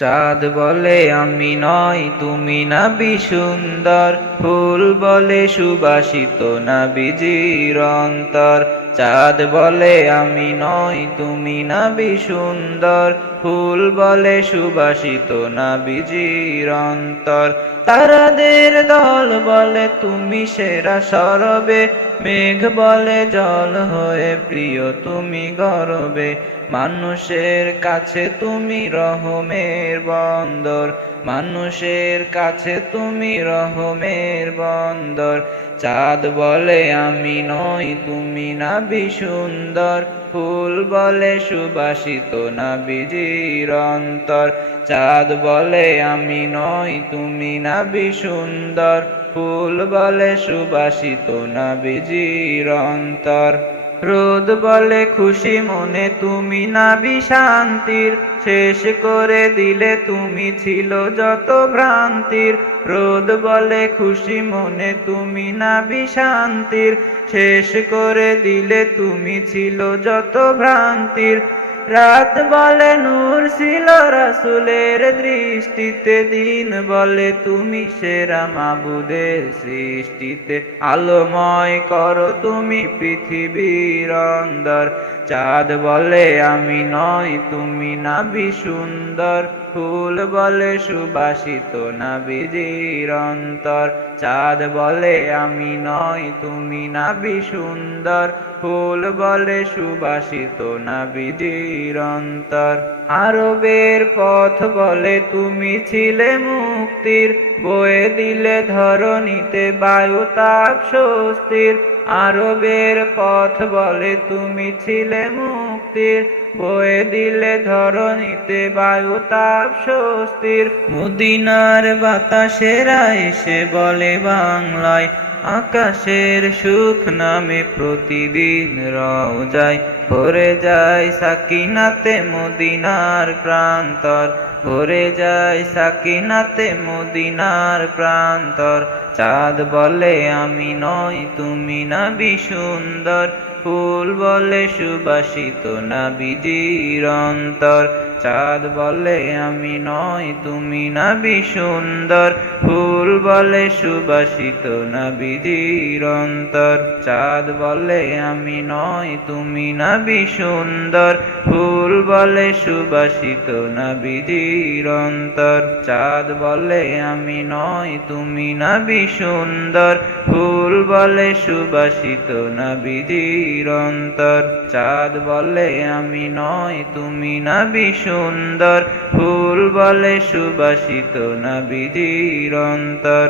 চাঁদ বলে আমি নই তুমি নাবি সুন্দর, ফুল বলে সুবাসিত নাবিজির অন্তর। চাঁদ বলে আমি নই তুমি নাবি সুন্দর, ফুল বলে সুবাসিত নাবিজির অন্তর। তারাদের দল বলে তুমি সেরা সরবে, মেঘ বলে জল হয়ে প্রিয় তুমি গরবে। মানুষের কাছে তুমি রহমের বন্দর, মানুষের কাছে তুমি রহমের বন্দর। চাঁদ বলে আমি নই তুমি নাবি সুন্দর, ফুল বলে সুবাসিত নাবিজির অন্তর। চাঁদ বলে আমি নই তুমি নাবি সুন্দর, ফুল বলে সুবাসিত নাবিজির অন্তর। রোদ বলে খুশি মনে তুমি নাবি শান্তির, শেষ করে দিলে তুমি ছিল যত ভ্রান্তির। রোদ বলে খুশি মনে তুমি নাবি শান্তির, শেষ করে দিলে তুমি ছিল যত ভ্রান্তির। রাত বলে নূর ছিল রাসূলের দৃষ্টিতে, দিন বলে তুমি সেরা মাবুদের সৃষ্টিতে। আলোময় করো তুমি পৃথিবীর অন্দর। চাঁদ বলে আমি নই তুমি নাবি সুন্দর, ফুল বলে সুবাসিত নাবিজির অন্তর। চাঁদ বলে আমি নই তুমি নাবি সুন্দর, ফুল বলে সুবাসিত নাবিজির অন্তর। আরবের পথ বলে তুমি ছিলে মুক্তির, বয়ে দিলে ধরণীতে বায়ু তাপ স্বস্তির। আরবের পথ বলে তুমি ছিলে মুক্তির, বয়ে দিলে ধরণীতে বায়ু তাপ স্বস্তির। মদিনার বাতাসেরা এসে বলে বাংলায়, আকাশের সুখ নামে প্রতিদিন রওজায় ভরে যায় সাকিনাতে মদিনার প্রান্তর, ভরে যায় সাকিনাতে মদিনার প্রান্তর। চাঁদ বলে আমি নই তুমি নাবি সুন্দর, ফুল বলে সুবাসিত নাবিজির অন্তর। চাঁদ বলে আমি নই তুমি নাবি সুন্দর, ফুল বলে সুবাসিত নাবিজির অন্তর। চাঁদ বলে আমি নই তুমি নাবি সুন্দর, ফুল বলে সুবাসিত নাবিজির অন্তর। চাঁদ বলে আমি নই তুমি নাবি সুন্দর, ফুল বলে সুবাসিত নাবিজির অন্তর। চাঁদ বলে আমি নই তুমি নাবি সুন্দর, ফুল বলে সুবাসিত নাবিজির অন্তর।